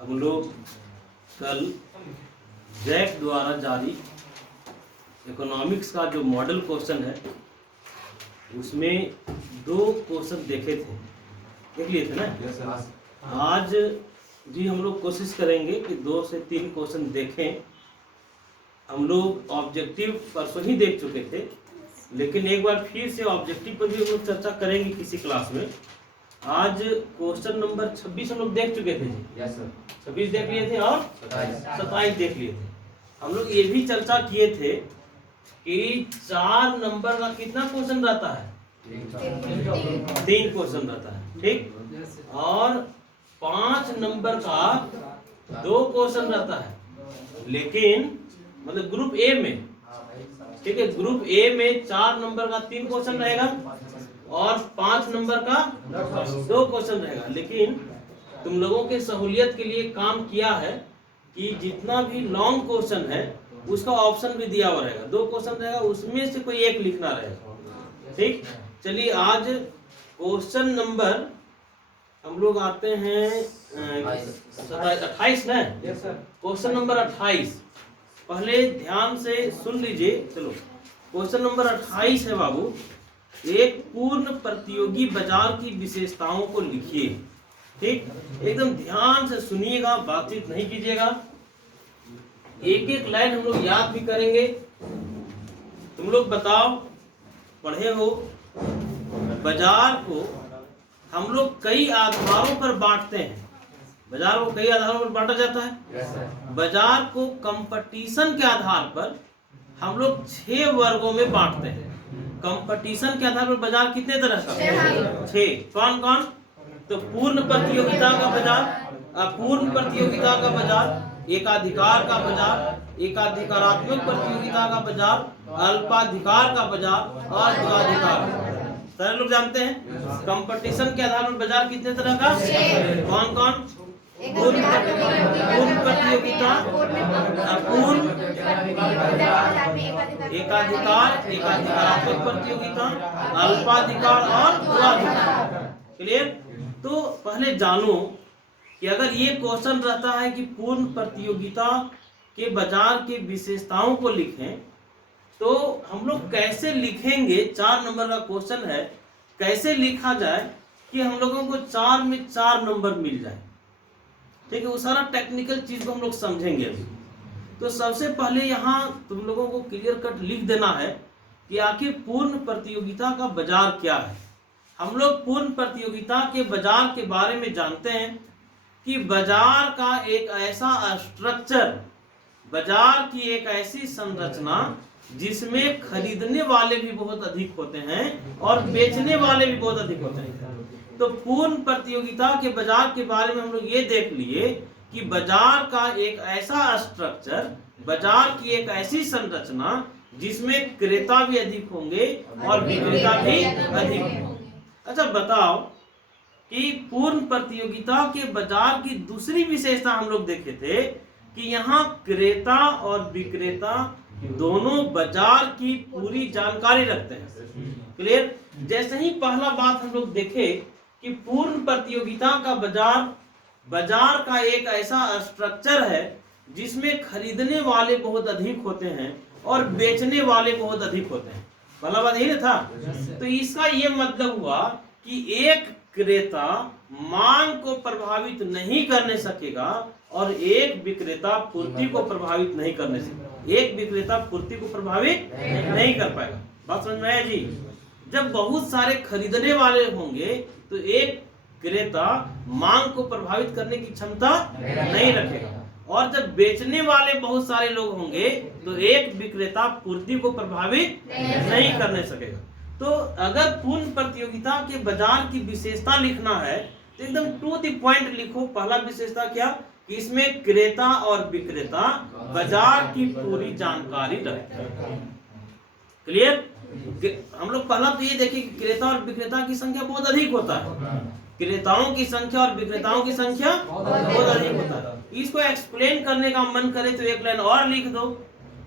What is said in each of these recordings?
हम लोग कल जैक द्वारा जारी इकोनॉमिक्स का जो मॉडल क्वेश्चन है उसमें 2 क्वेश्चन देख लिए थे ना। आज जी हम लोग कोशिश करेंगे कि 2 से 3 क्वेश्चन देखें। हम लोग ऑब्जेक्टिव परसों ही देख चुके थे, लेकिन एक बार फिर से ऑब्जेक्टिव पर भी हम लोग चर्चा करेंगे किसी क्लास में। आज क्वेश्चन नंबर 26 हम लोग देख चुके थे जी। Yes sir. 26 देख लिए थे और 27 देख लिए थे। हम लोग ये भी चर्चा किए थे कि 4 नंबर का कितना क्वेश्चन रहता है? 3 क्वेश्चन रहता है, ठीक। और 5 नंबर का 2 क्वेश्चन रहता है, लेकिन मतलब ग्रुप ए में, ठीक है, ग्रुप ए में 4 नंबर का 3 क्वेश्चन रहेगा और 5 नंबर का 2 क्वेश्चन रहेगा। लेकिन तुम लोगों के सहूलियत के लिए काम किया है कि जितना भी लॉन्ग क्वेश्चन है उसका ऑप्शन भी दिया हुआ रहेगा। 2 क्वेश्चन रहेगा, उसमें से कोई एक लिखना रहेगा, ठीक। चलिए आज क्वेश्चन नंबर हम लोग आते हैं 28 ना। क्वेश्चन नंबर 28 पहले ध्यान से सुन लीजिए। चलो क्वेश्चन नंबर 28 है बाबू, एक पूर्ण प्रतियोगी बाजार की विशेषताओं को लिखिए, ठीक। एकदम ध्यान से सुनिएगा, बातचीत नहीं कीजिएगा। एक एक लाइन हम लोग याद भी करेंगे। तुम लोग बताओ, पढ़े हो, बाजार को हम लोग कई आधारों पर बांटते हैं। बाजार को कई आधारों पर बांटा जाता है। बाजार को कंपटीशन के आधार पर हम लोग 6 वर्गों में बांटते हैं। कंपटीशन के आधार पर बाजार कितने तरह का? 6। कौन कौन? तो पूर्ण प्रतियोगिता का बाजार, अपूर्ण प्रतियोगिता का बाजार, एकाधिकार का बाजार, एकाधिकारात्मक प्रतियोगिता का बाजार, अल्पाधिकार का बाजार और द्विआधिकार। सारे लोग जानते हैं कंपटीशन के आधार पर बाजार कितने तरह का? कौन कौन? पूर्ण प्रतियोगिता, अपूर्ण, एकाधिकार, एकाधिकारात्मक प्रतियोगिता, अल्पाधिकार और द्विआधिकार। क्लियर? तो पहले जानो कि अगर ये क्वेश्चन रहता है कि पूर्ण प्रतियोगिता के बाजार के विशेषताओं को लिखें, तो हम लोग कैसे लिखेंगे? 4 नंबर का क्वेश्चन है, कैसे लिखा जाए कि हम लोगों को 4 में 4 नंबर मिल जाए, ठीक है। वो सारा टेक्निकल चीज को हम लोग समझेंगे अभी। तो सबसे पहले यहाँ तुम लोगों को क्लियर कट लिख देना है कि आखिर पूर्ण प्रतियोगिता का बाजार क्या है। हम लोग पूर्ण प्रतियोगिता के बाजार के बारे में जानते हैं कि बाजार का एक ऐसा स्ट्रक्चर, बाजार की एक ऐसी संरचना जिसमें खरीदने वाले भी बहुत अधिक होते हैं और बेचने वाले भी बहुत अधिक होते हैं। तो पूर्ण प्रतियोगिता के बाजार के बारे में हम लोग ये देख लिए कि बाजार का एक ऐसा स्ट्रक्चर, बाजार की एक ऐसी संरचना जिसमें क्रेता भी अधिक होंगे और विक्रेता भी अधिक होंगे। अच्छा बताओ कि पूर्ण प्रतियोगिता के बाजार की दूसरी विशेषता हम लोग देखे थे कि यहाँ क्रेता और विक्रेता दोनों बाजार की पूरी जानकारी रखते हैं। क्लियर? जैसे ही पहला बात हम लोग देखे कि पूर्ण प्रतियोगिता का बाजार, बाजार का एक ऐसा स्ट्रक्चर है जिसमें खरीदने वाले बहुत अधिक होते हैं और बेचने वाले बहुत अधिक होते हैं। पहला बात यही था। तो इसका ये मतलब हुआ कि एक क्रेता मांग को प्रभावित नहीं करने सकेगा और एक विक्रेता पूर्ति को प्रभावित नहीं करने सकेगा। एक विक्रेता पूर्ति को प्रभावित नहीं कर पाएगा। बात समझ में आया जी? जब बहुत सारे खरीदने वाले होंगे तो एक क्रेता मांग को प्रभावित करने की क्षमता नहीं रखेगा, और जब बेचने वाले बहुत सारे लोग होंगे तो एक विक्रेता पूर्ति को प्रभावित नहीं करने सकेगा। तो अगर पूर्ण प्रतियोगिता के बाजार की विशेषता लिखना है तो एकदम टू द पॉइंट लिखो। पहला विशेषता क्या? कि इसमें क्रेता और विक्रेता बाजार की पूरी जानकारी रखते हैं। क्लियर? हम लोग पहला तो ये देखें कि क्रेता और विक्रेता की संख्या बहुत अधिक होता है। क्रेताओं की संख्या और विक्रेताओं की संख्या बहुत अधिक होता है। इसको एक्सप्लेन करने का मन करे तो एक लाइन और लिख दो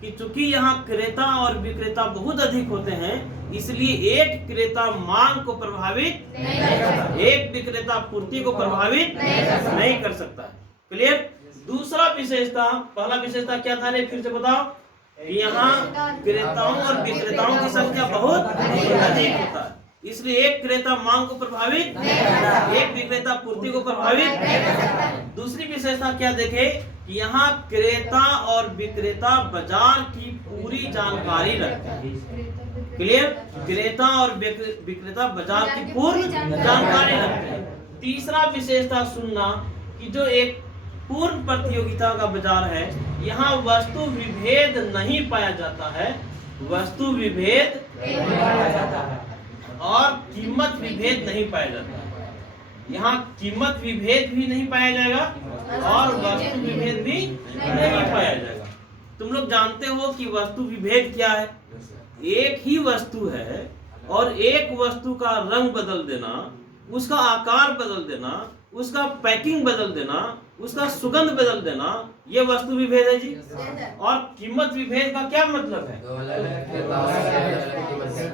कि चूंकि यहाँ क्रेता और विक्रेता बहुत अधिक होते हैं, इसलिए एक क्रेता मांग को प्रभावित नहीं कर सकता, एक विक्रेता पूर्ति को प्रभावित नहीं कर सकता है। क्लियर। दूसरा विशेषता, पहला विशेषता क्या था रे, फिर से बताओ। यहाँ क्रेताओं और विक्रेताओं की संख्या बहुत अधिक होता है, इसलिए एक क्रेता मांग को प्रभावित, एक विक्रेता पूर्ति को प्रभावित। दूसरी विशेषता क्या देखे कि यहाँ क्रेता और विक्रेता बाजार की पूरी जानकारी रखते हैं। क्लियर। क्रेता और विक्रेता बाजार की पूर्ण जानकारी रखते हैं। तीसरा विशेषता सुनना कि जो एक पूर्ण प्रतियोगिता का बाजार है, यहाँ वस्तु विभेद नहीं पाया जाता है, वस्तु विभेद और कीमत विभेद नहीं पाया जाता है। यहाँ कीमत विभेद भी नहीं पाया जाएगा और वस्तु विभेद भी नहीं पाया जाएगा। तुम लोग जानते हो कि वस्तु विभेद क्या है। एक ही वस्तु है और एक वस्तु का रंग बदल देना, उसका आकार बदल देना, उसका पैकिंग बदल देना, उसका सुगंध बदल देना, ये वस्तु विभेद है जी। और कीमत विभेद का क्या मतलब है?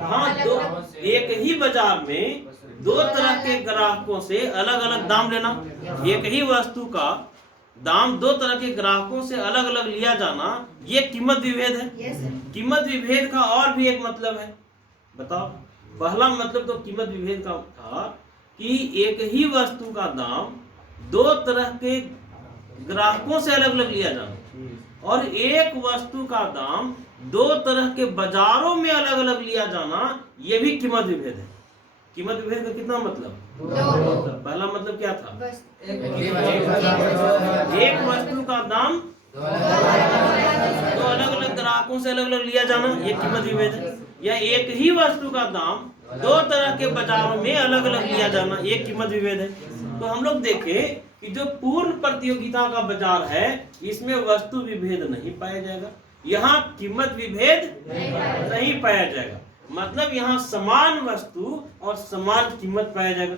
हाँ, एक ही बाजार में दो तरह के ग्राहकों से अलग अलग दाम लेना। एक ही वस्तु का दाम दो तरह के ग्राहकों से अलग अलग लिया जाना, ये कीमत विभेद है। कीमत विभेद का और भी एक मतलब है, बताओ। पहला मतलब तो कीमत विभेद का था कि एक ही वस्तु का दाम दो तरह के ग्राहकों से अलग अलग लिया जाना, और एक वस्तु का दाम दो तरह के बाजारों में अलग अलग लिया जाना, ये भी कीमत विभेद है। कीमत विभेद का कितना मतलब? पहला मतलब क्या था? एक वस्तु का दाम दो अलग अलग ग्राहकों से अलग अलग लिया जाना, ये कीमत विभेद है। या एक ही वस्तु का दाम दो तरह के बाजारों में अलग अलग लिया जाना, ये कीमत विभेद है। तो हम लोग देखें कि जो पूर्ण प्रतियोगिता का बाजार है, इसमें वस्तु विभेद नहीं पाया जाएगा, यहाँ कीमत विभेद नहीं पाया जाएगा। मतलब यहाँ समान वस्तु और समान कीमत पाया जाएगा।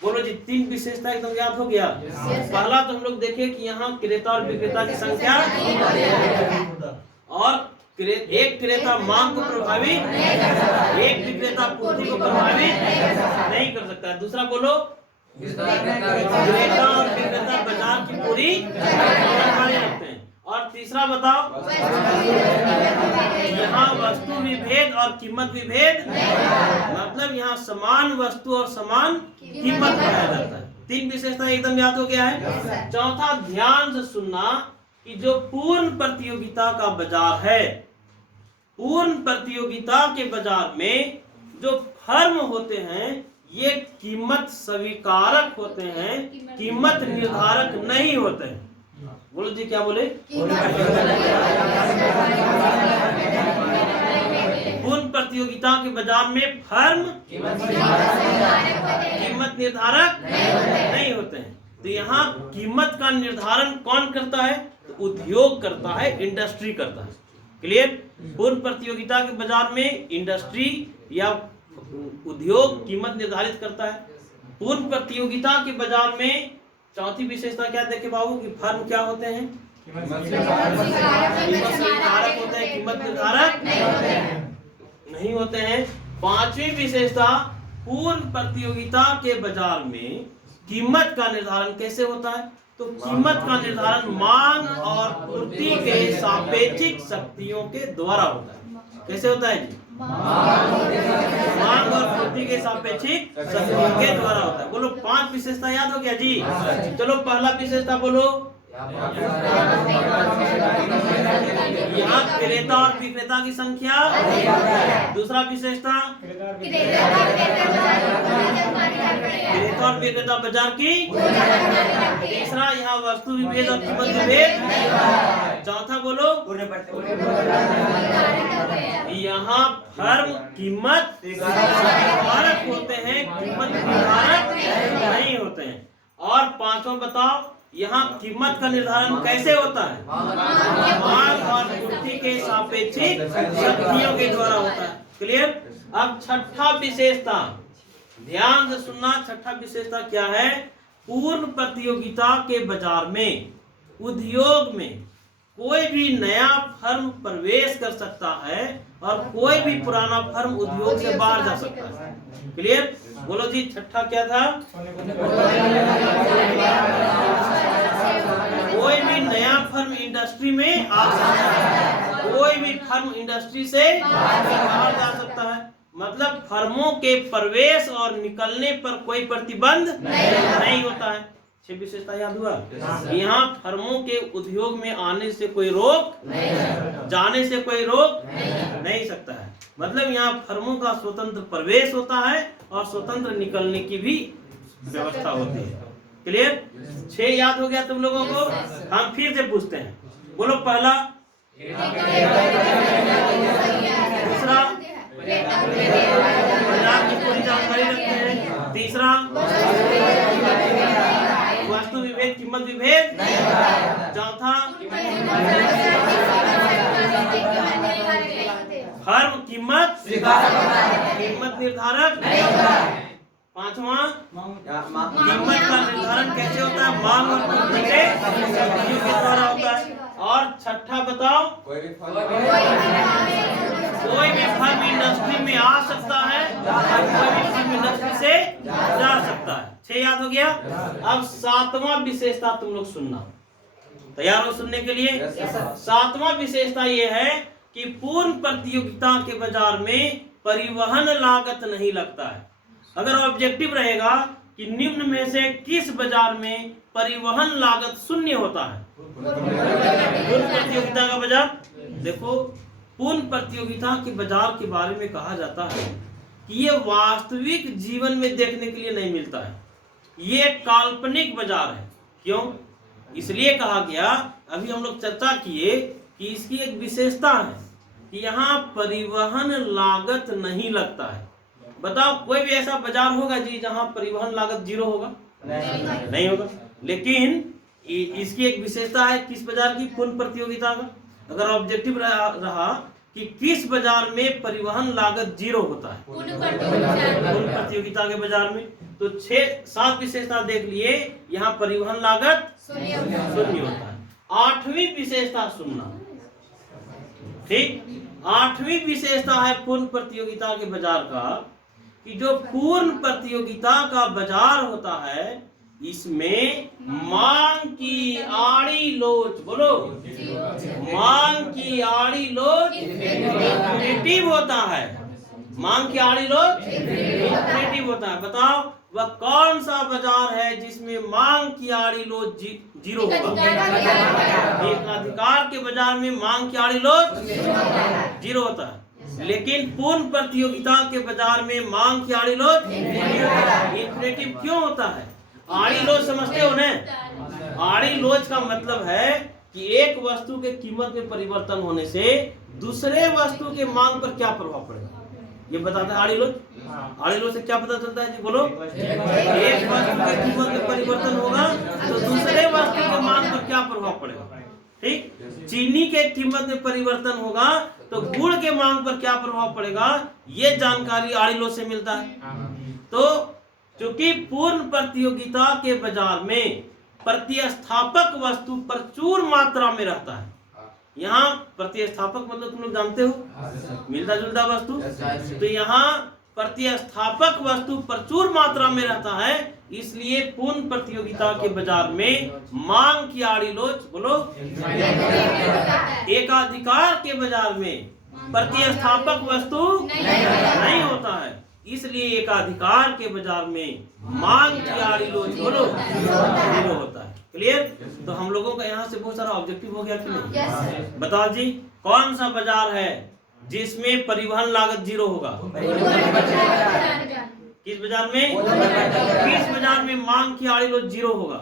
बोलो जी, तीन विशेषता एकदम याद हो गया। पहला तो हम लोग देखे कि यहाँ क्रेता और विक्रेता की संख्या, और एक क्रेता मांग को प्रभावित, एक विक्रेता पूर्ति को प्रभावित नहीं कर सकता है। दूसरा बोलो, क्रेता और विक्रेता बाजार की पूरी जानकारी रखते हैं। और तीसरा बताओ, यहाँ वस्तु विभेद और कीमत विभेद, मतलब यहाँ समान वस्तु और समान कीमत पाया जाता है। तीन विशेषता एकदम याद हो गया है। चौथा, ध्यान से सुनना कि जो पूर्ण प्रतियोगिता का बाजार है, पूर्ण प्रतियोगिता के बाजार में जो फर्म होते हैं, ये कीमत स्वीकारक होते हैं, कीमत निर्धारक नहीं होते हैं। बोलो जी, क्या बोले? पूर्ण प्रतियोगिता के बाजार में फर्म कीमत निर्धारक नहीं होते हैं। तो यहाँ कीमत का निर्धारण कौन करता है? तो उद्योग करता है, इंडस्ट्री करता है। क्लियर। पूर्ण प्रतियोगिता के बाजार में इंडस्ट्री या उद्योग कीमत निर्धारित करता है। पूर्ण प्रतियोगिता के बाजार में चौथी विशेषता क्या देखे बाबू कि फर्म क्या होते हैं? कीमत निर्धारक होते हैं, कीमत निर्धारक नहीं होते हैं। पांचवी विशेषता, पूर्ण प्रतियोगिता के बाजार में कीमत का निर्धारण कैसे होता है? तो कीमत का निर्धारण मांग और पूर्ति के सापेक्षिक शक्तियों के द्वारा होता है। कैसे होता है जी? मांग और पूर्ति के सापेक्षिक शक्तियों के द्वारा होता है। बोलो, 5 विशेषता याद हो गया जी। चलो पहला विशेषता बोलो। यहाँ क्रेता और विक्रेता की संख्या। दूसरा विशेषता, क्रेता और विक्रेता बाजार की। तीसरा, यहाँ वस्तु विभेद और कीमत विभेद। चौथा बोलो, यहाँ फर्म कीमत निर्धारक होते हैं, कीमत निर्धारक नहीं होते हैं। और पांचवा बताओ, यहाँ कीमत का निर्धारण कैसे होता है? मांग और पूर्ति के सापेक्षिक शक्तियों के द्वारा होता है। क्लियर। अब छठा विशेषता, ध्यान से सुनना। छठा विशेषता क्या है? पूर्ण प्रतियोगिता के बाजार में, उद्योग में कोई भी नया फर्म प्रवेश कर सकता है और कोई भी पुराना फर्म उद्योग से बाहर जा सकता है। क्लियर। बोलो जी, छठा क्या था? कोई भी नया फर्म इंडस्ट्री में आ सकता है, कोई भी फर्म इंडस्ट्री से बाहर जा सकता है। मतलब फर्मों के प्रवेश और निकलने पर कोई प्रतिबंध नहीं होता है। 6 विशेषता याद हुआ? यहाँ फर्मों के उद्योग में आने से कोई रोक, जाने से कोई रोक नहीं सकता है। मतलब यहाँ फर्मों का स्वतंत्र प्रवेश होता है और स्वतंत्र निकलने की भी व्यवस्था होती है। क्लियर? 6 याद हो गया तुम लोगों को? हम फिर से पूछते हैं, बोलो। पहला, दूसरा, बाजार की पूरी जानकारी रखते हैं। तीसरा, वस्तु विभेद कीमत विभेद। चौथा, फर्म कीमत निर्धारक। पांचवा, कीमत का निर्धारण कैसे होता है? मांग और पूर्ति के द्वारा होता है। और छठा बताओ, कोई भी फर्म इंडस्ट्री में आ सकता है, कोई भी फर्म इंडस्ट्री से जा सकता है। 6 याद हो गया? अब 7वां विशेषता तुम लोग सुनना। तैयार हो सुनने के लिए? 7वां विशेषता ये है कि पूर्ण प्रतियोगिता के बाजार में परिवहन लागत नहीं लगता है। अगर ऑब्जेक्टिव रहेगा कि निम्न में से किस बाजार में परिवहन लागत शून्य होता है? पूर्ण प्रतियोगिता का बाजार। देखो, पूर्ण प्रतियोगिता के बाजार के बारे में कहा जाता है कि ये वास्तविक जीवन में देखने के लिए नहीं मिलता है, ये काल्पनिक बाजार है। क्यों? इसलिए कहा गया, अभी हम लोग चर्चा किए कि इसकी एक विशेषता है कि यहाँ परिवहन लागत नहीं लगता है। बताओ, कोई भी ऐसा बाजार होगा जी जहाँ परिवहन लागत 0 होगा? नहीं होगा। लेकिन इसकी एक विशेषता है किस बाजार की? पूर्ण प्रतियोगिता का। अगर ऑब्जेक्टिव रहा कि किस बाजार में परिवहन लागत 0 होता है? पूर्ण प्रतियोगिता के बाजार में। तो 6-7 विशेषता देख लिए, यहाँ परिवहन लागत शून्य होता है। 8वीं विशेषता सुनना, ठीक? 8वीं विशेषता है पूर्ण प्रतियोगिता के बाजार का कि जो पूर्ण प्रतियोगिता का बाजार होता है, इसमें मांग की आड़ी लोच, बोलो, मांग की आड़ी लोच इन्फिनिटिव होता है। मांग की आड़ी लोच इन्फिनिटिव होता है। बताओ, वह कौन सा बाजार है जिसमें मांग की आड़ी लोच 0 होगा? एकाधिकार के बाजार में मांग की आड़ी लोच 0 होता है। लेकिन पूर्ण प्रतियोगिता के बाजार में मांग की आड़ी लोच इन्फिनिटिव क्यों होता है? आड़ी लोच समझते हो ना? आड़ी लोच का मतलब है कि एक वस्तु के कीमत में परिवर्तन होने से दूसरे वस्तु के मांग पर क्या प्रभाव पड़ेगा, ये बताता है आड़ी लोच। आड़ी लोच से क्या पता चलता है जी? बोलो। एक वस्तु के कीमत में परिवर्तन होगा तो दूसरे वस्तु के मांग पर क्या प्रभाव पड़ेगा? ठीक। चीनी के कीमत में परिवर्तन होगा तो गुड़ के मांग पर क्या प्रभाव पड़ेगा, ये जानकारी आड़ी लोच से मिलता है। तो क्योंकि पूर्ण प्रतियोगिता के बाजार में प्रतिस्थापक वस्तु प्रचुर मात्रा में रहता है। यहाँ प्रतिस्थापक मतलब तुम लोग जानते हो, मिलता जुलता वस्तु। तो यहाँ प्रतिस्थापक वस्तु प्रचुर मात्रा में रहता है, इसलिए पूर्ण प्रतियोगिता के बाजार में मांग की आड़ी लोच, बोलो, एकाधिकार के बाजार में प्रतिस्थापक वस्तु नहीं होता है, इसलिए एकाधिकार के बाजार में मांग की आड़ी लोच, बोलो, 0 होता है। क्लियर? तो हम लोगों का यहाँ से बहुत सारा ऑब्जेक्टिव हो गया कि नहीं? बताओ जी, कौन सा बाजार है जिसमें परिवहन लागत 0 होगा? किस बाजार में? किस बाजार में मांग की आड़ी लोच 0 होगा?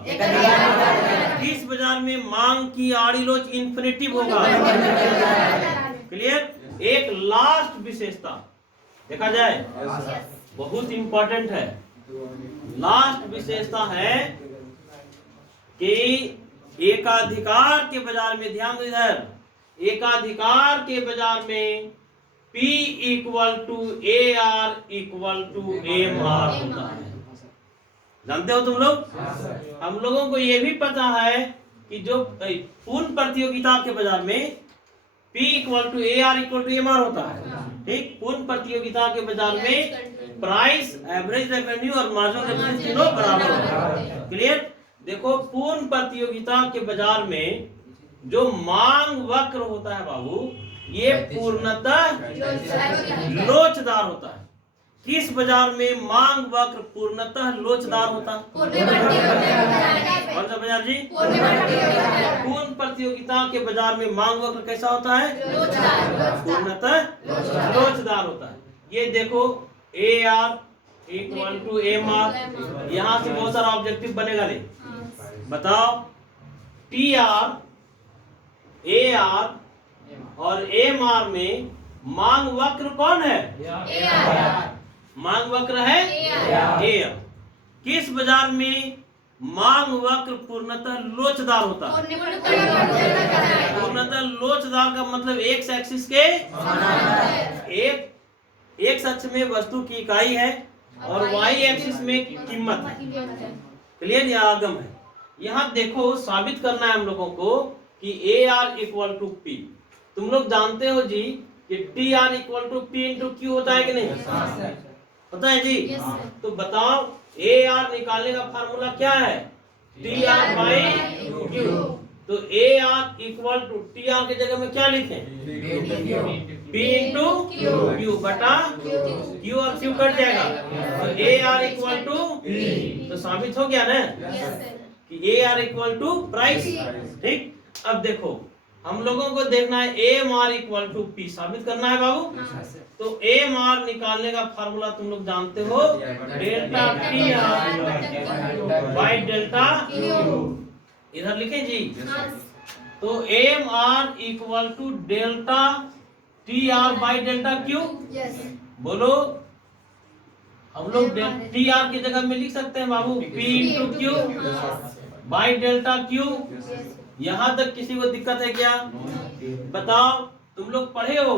किस बाजार में मांग की आड़ी लोच इन्फिनिटिव होगा? क्लियर? एक लास्ट विशेषता देखा जाए, बहुत इंपॉर्टेंट है। लास्ट विशेषता है कि एकाधिकार के बाजार में, ध्यान दो इधर, एकाधिकार के बाजार में P = AR = MR होता है। जानते हो तुम लोग? हम लोगों को ये भी पता है कि जो पूर्ण प्रतियोगिता के बाजार में P = AR = MR होता है। ठीक। पूर्ण प्रतियोगिता के बाजार में प्राइस, एवरेज रेवेन्यू और मार्जिनल रेवेन्यू तीनों बराबर होता है। क्लियर? देखो पूर्ण प्रतियोगिता के बाजार में जो मांग वक्र होता है बाबू, ये पूर्णतः लोचदार होता है। किस बाजार में मांग वक्र पूर्णतः लोचदार होता है? कौन सा बाजार जी? पूर्ण प्रतियोगिता के बाजार में मांग वक्र कैसा होता है? पूर्णतः लोचदार होता है। ये देखो AR इक्वल टू MR, यहाँ से बहुत सारा ऑब्जेक्टिव बनेगा। ले बताओ, TR AR और MR में मांग वक्र कौन है? मांग वक्र है AR। किस बाजार में मांग वक्र पूर्णतः लोचदार होता है? पूर्णतः लोचदार का मतलब एक्स एक्सिस के एक अक्ष में वस्तु की इकाई है और वाई एक्सिस में कीमत है। क्लियर? या आगम है। यहाँ देखो साबित करना है हम लोगों को कि AR इक्वल टू P। तुम लोग जानते हो जी कि TR equal to P into Q होता है कि नहीं? पता है जी? तो बताओ AR निकालने का फार्मूला क्या है? TR by Q। तो AR इक्वल टू TR की जगह में क्या लिखें? P इंटू Q बटा Q और Q कट जाएगा तो AR इक्वल टू P। तो साबित हो गया ना कि AR इक्वल टू प्राइस। ठीक, अब देखो हम लोगों को देखना है AMR इक्वल टू P साबित करना है बाबू। तो AMR निकालने का फार्मूला तुम लोग जानते हो, delta TR by delta Q। इधर लिखें जी। तो AMR equal to delta TR by delta Q। बोलो, हम लोग TR की जगह में लिख सकते हैं बाबू P into Q by delta Q। यहाँ तक किसी को दिक्कत है क्या? बताओ, तुम लोग पढ़े हो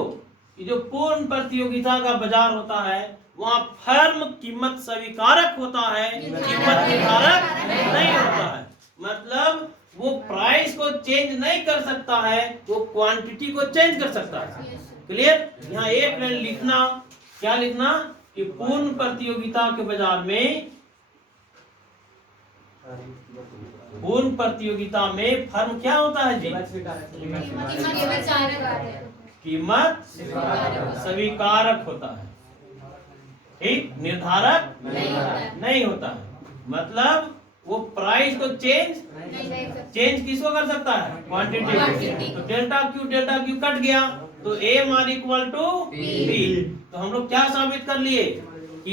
कि जो पूर्ण प्रतियोगिता का बाजार होता है वहाँ फर्म कीमत स्वीकारक होता है, कीमत निर्धारक नहीं होता है। मतलब वो प्राइस को चेंज नहीं कर सकता है, वो क्वांटिटी को चेंज कर सकता है। क्लियर? यहाँ एक लाइन लिखना, क्या लिखना कि पूर्ण प्रतियोगिता के बाजार में, पूर्ण प्रतियोगिता में फर्म क्या होता है जी? कीमत स्वीकारक होता है। ठीक, निर्धारक नहीं होता है। मतलब वो प्राइस को चेंज किसको कर सकता है? क्वांटिटी। तो डेल्टा क्यू कट गया तो AMR इक्वल टू P। तो हम लोग क्या साबित कर लिए कि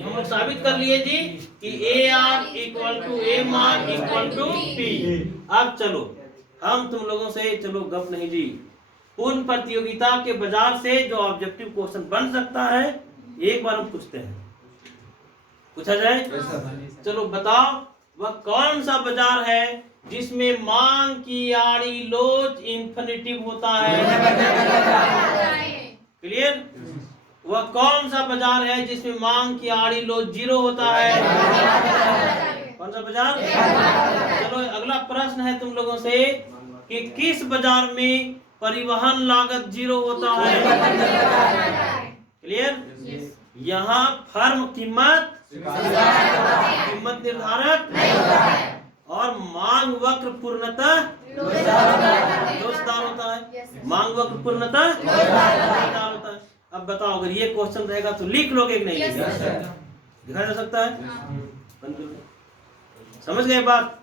हम लोग साबित कर लिए जी कि AR equal to MR equal to P। अब चलो हम तुम लोगों से चलो गप नहीं जी, पूर्ण प्रतियोगिता के बाजार से जो ऑब्जेक्टिव क्वेश्चन बन सकता है एक बार हम पूछते हैं, पूछा जाए? चलो बताओ, वह कौन सा बाजार है जिसमें मांग की आड़ी लोच इंफिनिटिव होता है? क्लियर? वह कौन सा बाजार है जिसमें मांग की आड़ी लोच 0 होता है? कौन सा बाजार? चलो अगला प्रश्न है तुम लोगों से कि किस बाजार में परिवहन लागत 0 होता है? क्लियर? यहाँ फर्म कीमत निर्धारक और मांग वक्र पूर्णतः लोचदार होता है। मांग वक्र पूर्णतः लोचदार होता है। अब बताओ, अगर ये क्वेश्चन रहेगा तो लिख लोगे कि नहीं? लिखा जा सकता है? समझ गए बात?